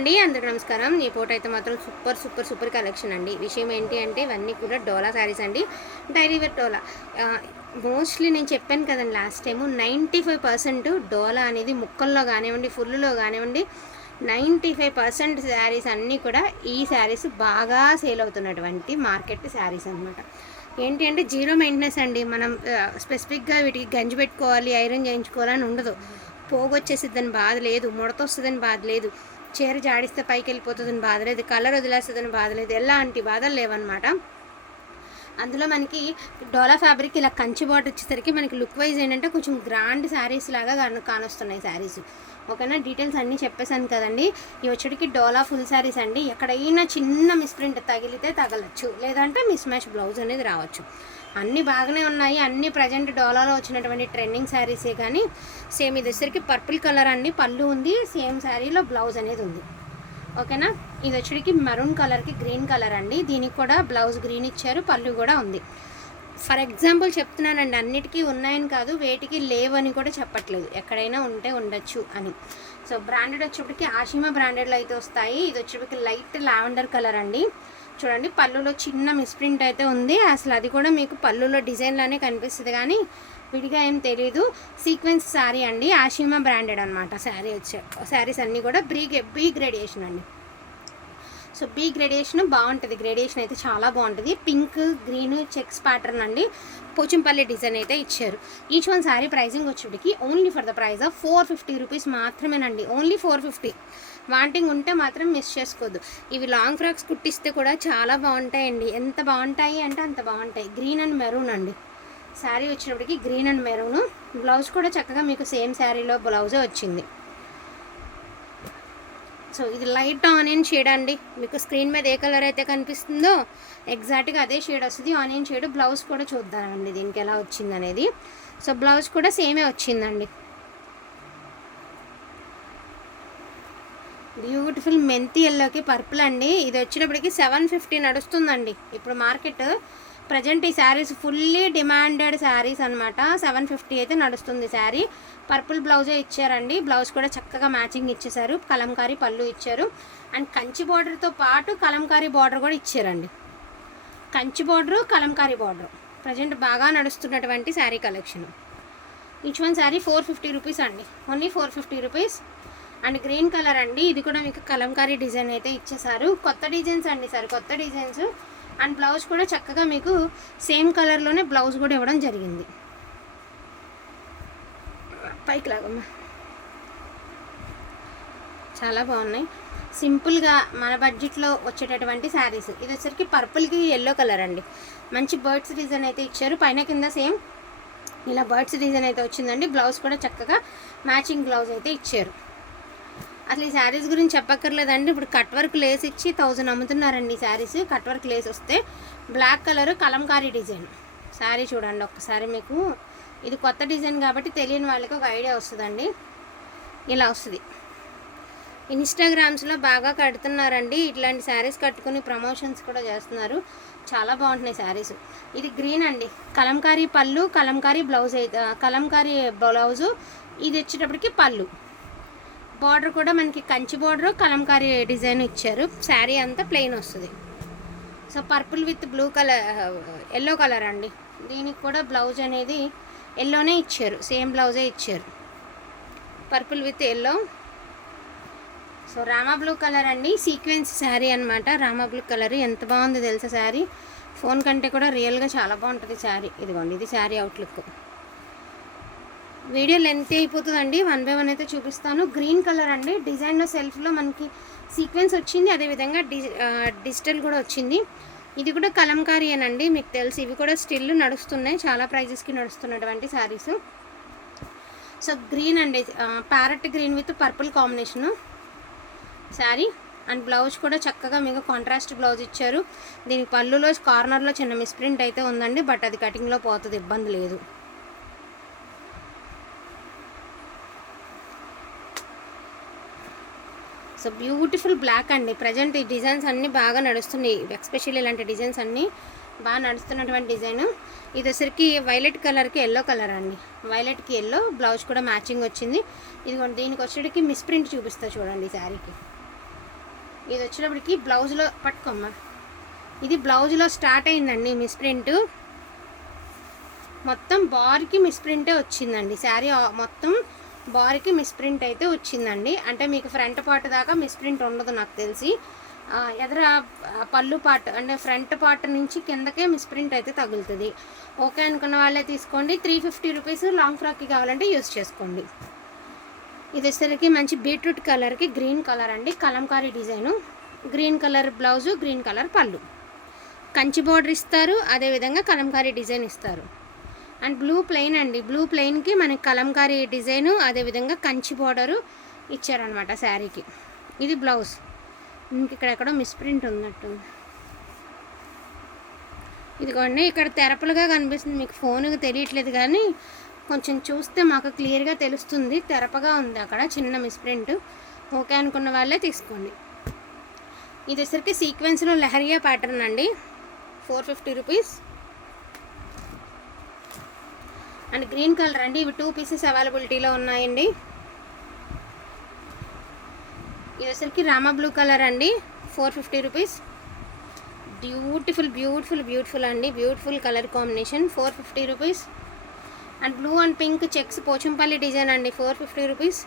అండి అందరికి నమస్కారం. ఈ ఫోటో అయితే మాత్రం సూపర్ సూపర్ సూపర్ కలెక్షన్ అండి. విషయం ఏంటి అంటే ఇవన్నీ కూడా డోలా శారీస్ అండి. డైరీ వేర్ డోలా. మోస్ట్లీ నేను చెప్పాను కదండి last time ninety five percent డోలా అనేది ముక్కల్లో కానివ్వండి ఫుల్లో కానివ్వండి నైంటీ ఫైవ్ పర్సెంట్ శారీస్ అన్నీ కూడా ఈ శారీస్ బాగా సేల్ అవుతున్నటువంటి మార్కెట్ శారీస్ అనమాట ఏంటి అంటే జీరో మెయింటెనెన్స్ అండి. మనం స్పెసిఫిక్గా వీటికి గంజి పెట్టుకోవాలి ఐరన్ చేయించుకోవాలని ఉండదు. పోగొచ్చేసిద్దని బాధ లేదు ముడత వస్తుందని బాధ లేదు. చీర జాడిస్తే పైకి వెళ్ళిపోతుందని బాధ లేదు కలర్ వదిలేస్తుందని బాధ లేదు ఎలాంటి బాధలు లేవన్నమాట. అందులో మనకి డోలా ఫ్యాబ్రిక్ ఇలా కంచి బార్డర్ వచ్చేసరికి మనకి లుక్ వైజ్ ఏంటంటే కొంచెం గ్రాండ్ శారీస్ లాగా కానొస్తున్నాయి శారీస్. ఓకేనా? డీటెయిల్స్ అన్నీ చెప్పేశాను కదండి. ఈ వచ్చేటికి డోలా ఫుల్ శారీస్ అండి. ఎక్కడైనా చిన్న మిస్ప్రింట్ తగిలితే తగలచ్చు. లేదంటే మిస్ మ్యాచ్ బ్లౌజ్ అనేది రావచ్చు. అన్నీ బాగానే ఉన్నాయి. అన్ని ప్రజెంట్ డోలాలో వచ్చినటువంటి ట్రెండింగ్ శారీసే కానీ సేమ్ ఇది వచ్చేసరికి పర్పుల్ కలర్ అండి. పళ్ళు ఉంది. సేమ్ శారీలో బ్లౌజ్ అనేది ఉంది. ఓకేనా? ఇది వచ్చేటికి మెరూన్ కలర్కి గ్రీన్ కలర్ అండి. దీనికి కూడా బ్లౌజ్ గ్రీన్ ఇచ్చారు పళ్ళు కూడా ఉంది. ఫర్ ఎగ్జాంపుల్ చెప్తున్నానండి అన్నిటికీ ఉన్నాయని కాదు వేటికి లేవని కూడా చెప్పట్లేదు. ఎక్కడైనా ఉంటే ఉండొచ్చు అని. సో బ్రాండెడ్ వచ్చేప్పటికి ఆషిమా బ్రాండెడ్లో అయితే వస్తాయి. ఇది వచ్చేప్పటికి లైట్ లావెండర్ కలర్ అండి. చూడండి పళ్ళులో చిన్న మిస్ప్రింట్ అయితే ఉంది. అసలు అది కూడా మీకు పళ్ళులో డిజైన్లానే కనిపిస్తుంది కానీ విడిగా ఏం తెలియదు సీక్వెన్స్ శారీ అండి. ఆషిమా బ్రాండెడ్ అనమాట శారీ వచ్చే శారీస్ అన్నీ కూడా బ్రీ బీ గ్రేడియేషన్ అండి. సో బీ గ్రేడియేషన్ బాగుంటుంది. గ్రేడియేషన్ అయితే చాలా బాగుంటుంది. పింక్ గ్రీన్ చెక్స్ ప్యాటర్న్ అండి. పోచంపల్లి డిజైన్ అయితే ఇచ్చారు. Each one sari pricing వచ్చేటికి only for the price of four fifty rupees మాత్రమేనండి. ఓన్లీ ఫోర్ ఫిఫ్టీ వాంటింగ్ ఉంటే మాత్రం మిస్ చేసుకోవద్దు. ఇవి లాంగ్ ఫ్రాక్స్ కుట్టిస్తే కూడా చాలా బాగుంటాయండి. ఎంత బాగుంటాయి అంటే అంత బాగుంటాయి. గ్రీన్ అండ్ మెరూన్ అండి. శారీ వచ్చినప్పటికి గ్రీన్ అండ్ మెరూన్. బ్లౌజ్ కూడా చక్కగా మీకు సేమ్ శారీలో బ్లౌజే వచ్చింది. సో ఇది లైట్ ఆనియన్ షేడ్ అండి. మీకు స్క్రీన్ మీద ఏ కలర్ అయితే కనిపిస్తుందో ఎగ్జాక్ట్గా అదే షేడ్ వస్తుంది. ఆనియన్ షేడ్ బ్లౌజ్ కూడా చూద్దామండి దీనికి ఎలా వచ్చింది అనేది సో బ్లౌజ్ కూడా సేమే వచ్చిందండి. బ్యూటిఫుల్ మెంతి ఎల్లోకి పర్పుల్ అండి. ఇది వచ్చినప్పటికి సెవెన్ ఫిఫ్టీ నడుస్తుందండి. ఇప్పుడు మార్కెట్ ప్రజెంట్ ఈ శారీస్ ఫుల్లీ డిమాండెడ్ శారీస్ అనమాట సెవెన్ ఫిఫ్టీ అయితే నడుస్తుంది శారీ. పర్పుల్ బ్లౌజే ఇచ్చారండి. బ్లౌజ్ కూడా చక్కగా మ్యాచింగ్ ఇచ్చేశారు. కలంకారీ పళ్ళు ఇచ్చారు. అండ్ కంచి బార్డర్తో పాటు కలంకారీ బార్డర్ కూడా ఇచ్చారండి. Kanchi border Kalamkari border present బాగా నడుస్తున్నటువంటి sari collection each one sari four fifty rupees అండి. Only four fifty rupees and green colour అండి. ఇది కూడా మీకు కలంకారీ డిజైన్ అయితే ఇచ్చేసారు కొత్త డిజైన్స్ అండి సార్. కొత్త డిజైన్స్ అండ్ బ్లౌజ్ కూడా చక్కగా మీకు సేమ్ కలర్లోనే బ్లౌజ్ కూడా ఇవ్వడం జరిగింది. పైకి లాగమ్మా చాలా బాగున్నాయి. సింపుల్గా మన బడ్జెట్లో వచ్చేటటువంటి శారీస్. ఇది వచ్చరికి పర్పుల్కి ఎల్లో కలర్ అండి. మంచి బర్డ్స్ డిజైన్ అయితే ఇచ్చారు. పైన కింద సేమ్ ఇలా బర్డ్స్ డిజైన్ అయితే వచ్చిందండి. బ్లౌజ్ కూడా చక్కగా మ్యాచింగ్ బ్లౌజ్ అయితే ఇచ్చారు. అసలు ఈ శారీస్ గురించి చెప్పక్కర్లేదండి. ఇప్పుడు కట్ వర్క్ లేస్ ఇచ్చి థౌజండ్ అమ్ముతున్నారండి ఈ శారీస్. కట్ వర్క్ లేస్ వస్తే black colour Kalamkari design. Sari చూడండి ఒక్కసారి మీకు. ఇది కొత్త డిజైన్ కాబట్టి తెలియని వాళ్ళకి ఒక ఐడియా వస్తుందండి. ఇలా వస్తుంది. ఇన్స్టాగ్రామ్స్లో బాగా కడుతున్నారండి. ఇట్లాంటి శారీస్ కట్టుకుని ప్రమోషన్స్ కూడా చేస్తున్నారు. చాలా బాగుంటున్నాయి శారీస్. ఇది గ్రీన్ అండి. కలంకారీ పళ్ళు కలంకారీ బ్లౌజ్ అయితే కలంకారీ బ్లౌజు ఇది వచ్చేటప్పటికి పళ్ళు. బార్డర్ కూడా మనకి కంచి బార్డర్ కలంకారీ డిజైన్ ఇచ్చారు. శారీ అంతా ప్లెయిన్ వస్తుంది. So purple with blue colour yellow colour అండి. దీనికి కూడా బ్లౌజ్ అనేది ఎల్లోనే ఇచ్చారు. సేమ్ బ్లౌజే ఇచ్చారు. Purple with yellow. So Rama blue colour అండి. సీక్వెన్స్ శారీ అనమాట రామా బ్లూ కలర్. ఎంత బాగుంది తెలుసా శారీ? ఫోన్ కంటే కూడా రియల్గా చాలా బాగుంటుంది శారీ. ఇదిగోండి ఇది శారీ అవుట్లుక్. వీడియో లెంత్ అయిపోతుందండి. వన్ బై వన్ అయితే చూపిస్తాను. గ్రీన్ కలర్ అండి. డిజైన్ సెల్ఫ్లో మనకి సీక్వెన్స్ వచ్చింది. అదేవిధంగా డి డిజిటల్ కూడా వచ్చింది. ఇది కూడా కలంకారీ మీకు తెలుసు ఇవి కూడా స్టిల్ నడుస్తున్నాయి. చాలా ప్రైజెస్కి నడుస్తున్నటువంటి శారీస్ సో గ్రీన్ అండి. Parrot green with purple combination sari and blouse కూడా చక్కగా మీకు కాంట్రాస్ట్ బ్లౌజ్ ఇచ్చారు. దీనికి పళ్ళులో కార్నర్లో చిన్న మిస్ప్రింట్ అయితే ఉందండి. బట్ అది కటింగ్లో పోతుంది. ఇబ్బంది లేదు. సో బ్యూటిఫుల్ బ్లాక్ అండి. ప్రజెంట్ ఈ డిజైన్స్ అన్నీ బాగా నడుస్తున్నాయి. ఎక్స్పెషల్లీ ఇలాంటి డిజైన్స్ అన్నీ బాగా నడుస్తున్నటువంటి డిజైన్. ఇది వచ్చరికి వైలెట్ కలర్కి ఎల్లో కలర్ అండి. వైలెట్కి ఎల్లో బ్లౌజ్ కూడా మ్యాచింగ్ వచ్చింది. ఇదిగోండి దీనికి వచ్చేటికి మిస్ప్రింట్ చూపిస్తా చూడండి శారీకి. ఇది వచ్చేటప్పటికి బ్లౌజ్లో పట్టుకోమ్మా. ఇది బ్లౌజ్లో స్టార్ట్ అయిందండి మిస్ ప్రింట్. మొత్తం బార్కి మిస్ ప్రింటే వచ్చిందండి. శారీ మొత్తం బార్కి మిస్ప్రింట్ అయితే వచ్చిందండి. అంటే మీకు ఫ్రంట్ పార్ట్ దాకా మిస్ప్రింట్ ఉండదు నాకు తెలిసి. ఎదర పళ్ళు పార్ట్ అంటే ఫ్రంట్ పార్ట్ నుంచి కిందకే మిస్ప్రింట్ అయితే తగులుతుంది. ఓకే అనుకున్న వాళ్ళే తీసుకోండి. త్రీ ఫిఫ్టీ రూపీస్ లాంగ్ ఫ్రాక్కి కావాలంటే యూజ్ చేసుకోండి. ఇది వచ్చేసరికి మంచి బీట్రూట్ కలర్కి గ్రీన్ కలర్ అండి. Kalamkari design green colour blouse green colour పళ్ళు. కంచి బార్డర్ ఇస్తారు అదేవిధంగా కలంకారీ డిజైన్ ఇస్తారు. అండ్ బ్లూ ప్లెయిన్ అండి. బ్లూ ప్లెయిన్కి మనకి కలంకారీ డిజైను అదేవిధంగా కంచి బార్డరు ఇచ్చారనమాట శారీకి. ఇది బ్లౌజ్. ఇంక ఇక్కడ ఎక్కడో మిస్ప్రింట్ ఉన్నట్టు ఇదిగోండి ఇక్కడ తెరపలుగా కనిపిస్తుంది. మీకు ఫోన్కి తెలియట్లేదు కానీ కొంచెం చూస్తే మాకు క్లియర్గా తెలుస్తుంది. తెరపగా ఉంది అక్కడ చిన్న మిస్ప్రింట్ ఓకే అనుకున్న వాళ్ళే తీసుకోండి. ఇది వచ్చరికి సీక్వెన్స్లో లహరియా ప్యాటర్న్ అండి. Four fifty rupees. And green colour అండి ఇవి టూ పీసెస్ అవైలబిలిటీలో ఉన్నాయండి. ఇది వచ్చరికి రామా బ్లూ కలర్ అండి. Four fifty rupees. Beautiful beautiful beautiful అండి. Beautiful colour combination. Four fifty rupees. And blue and pink checks Pochampally design అండి. Four fifty rupees.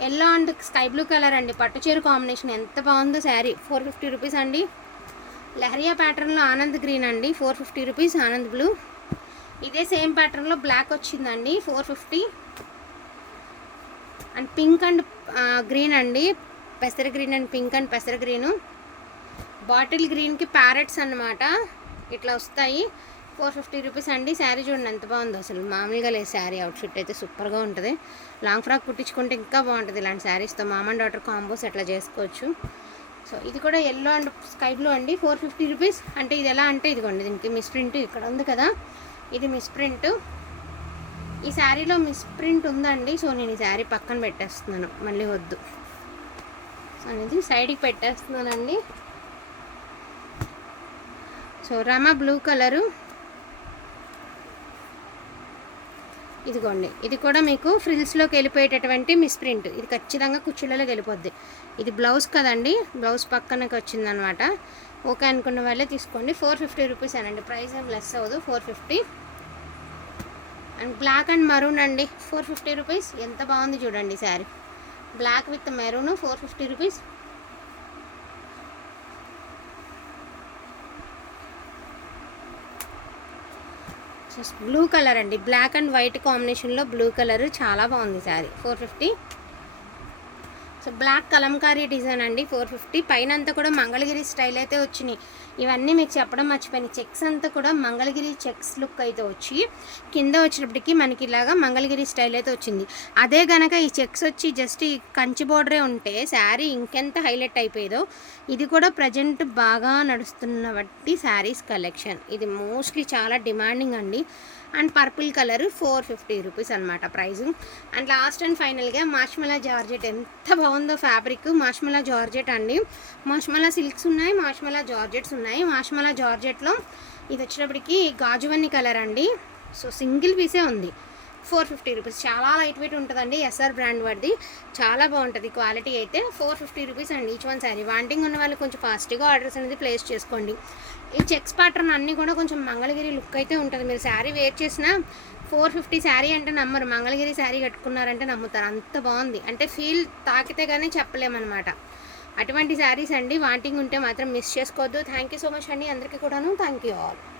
Yellow and sky blue colour అండి. పట్టు చీర కాంబినేషన్ ఎంత బాగుందో శారీ. ఫోర్ ఫిఫ్టీ రూపీస్ అండి. లహరియా ప్యాటర్న్లో Anand green అండి. Four fifty rupees Anand blue. ఇదే సేమ్ ప్యాటర్న్లో బ్లాక్ వచ్చిందండి four fifty and pink and green అండి. పెసర గ్రీన్ అండ్ పింక్ అండ్ పెసర గ్రీను బాటిల్ గ్రీన్కి ప్యారెట్స్ అన్నమాట. ఇట్లా వస్తాయి. ఫోర్ ఫిఫ్టీ రూపీస్ అండి. శారీ చూడండి ఎంత బాగుందో. అసలు మామూలుగా లేదు శారీ. అవుట్ఫిట్ అయితే సూపర్గా ఉంటుంది. లాంగ్ ఫ్రాక్ కుట్టించుకుంటే ఇంకా బాగుంటుంది ఇలాంటి శారీస్తో. మామ అండ్ డాటర్ కాంబోస్ అట్లా చేసుకోవచ్చు. సో ఇది కూడా ఎల్లో అండ్ స్కై బ్లూ అండి. ఫోర్ ఫిఫ్టీ రూపీస్ అంటే ఇది ఎలా అంటే ఇదిగోండి దీనికి మిస్ ప్రింట్ ఇక్కడ ఉంది కదా. ఇది మిస్ ప్రింట్. ఈ శారీలో మిస్ ప్రింట్ ఉందండి సో నేను ఈ శారీ పక్కన పెట్టేస్తున్నాను మళ్ళీ వద్దు. సో అనేది సైడ్కి పెట్టేస్తున్నానండి. So Rama blue colour. ఇదిగోండి ఇది కూడా మీకు ఫ్రిల్స్లోకి వెళ్ళిపోయేటటువంటి మిస్ ప్రింట్. ఇది ఖచ్చితంగా కుర్చీలలోకి వెళ్ళిపోద్ది. ఇది బ్లౌజ్ కదండి బ్లౌజ్ పక్కనకి వచ్చిందనమాట. ఓకే అనుకున్న వాళ్ళే తీసుకోండి. ఫోర్ ఫిఫ్టీ రూపీస్ అనండి. ప్రైస్ ఏం లెస్ అవ్వదు. Four fifty. And black and maroon అండి. Four fifty rupees. ఎంత బాగుంది చూడండి sari. Black with maroon four fifty rupees. Blue colour అండి. బ్లాక్ అండ్ వైట్ కాంబినేషన్లో బ్లూ కలర్. చాలా బాగుంది sari. Four fifty. So black Kalamkari design అండి ఫోర్ ఫిఫ్టీ పైన అంతా కూడా మంగళగిరి స్టైల్ అయితే వచ్చినాయి. ఇవన్నీ మీకు చెప్పడం మర్చిపోయినాయి చెక్స్ అంతా కూడా మంగళగిరి చెక్స్ లుక్ అయితే వచ్చి కింద వచ్చినప్పటికి మనకి ఇలాగా మంగళగిరి స్టైల్ అయితే వచ్చింది. అదే గనక ఈ చెక్స్ వచ్చి జస్ట్ ఈ కంచి బోర్డరే ఉంటే శారీ ఇంకెంత హైలైట్ అయిపోయేదో ఇది కూడా ప్రజెంట్ బాగా నడుస్తున్న బట్టి శారీస్ కలెక్షన్ ఇది మోస్ట్లీ చాలా డిమాండింగ్ అండి. And purple colour four fifty rupees అనమాట ప్రైస్ అండ్ లాస్ట్ అండ్ ఫైనల్గా మాష్మలా జార్జెట్ ఎంత బాగుంది ఫ్యాబ్రిక్. మాష్మలా జార్జెట్ అండి. మాష్మలా సిల్క్స్ ఉన్నాయి మాష్మలా జార్జెట్స్ ఉన్నాయి. మాష్మలా జార్జెట్లో ఇది వచ్చినప్పటికీ గాజువన్ని కలర్ అండి. సో సింగిల్ పీసే ఉంది. Four fifty rupees. చాలా లైట్ వెయిట్ ఉంటుందండి ఎస్ఆర్ బ్రాండ్ వాడిది. చాలా బాగుంటుంది క్వాలిటీ అయితే. ఫోర్ ఫిఫ్టీ రూపీస్ అండి ఈచ్ వన్ శారీ. వాంటింగ్ ఉన్న వాళ్ళు కొంచెం ఫాస్ట్గా ఆర్డర్స్ అనేది ప్లేస్ చేసుకోండి. ఈ చెక్స్ ప్యాటర్న్ అన్నీ కూడా కొంచెం మంగళగిరి లుక్ అయితే ఉంటుంది. మీరు శారీ వేర్ చేసినా ఫోర్ ఫిఫ్టీ శారీ అంటే నమ్మరు. మంగళగిరి శారీ కట్టుకున్నారంటే నమ్ముతారు. అంత బాగుంది. అంటే ఫీల్ తాకితే కానీ చెప్పలేమన్నమాట. అటువంటి శారీస్ అండి. వాంటింగ్ ఉంటే మాత్రం మిస్ చేసుకోవద్దు. థ్యాంక్ యూ సో మచ్ అండి. అందరికీ కూడాను. Thank you all.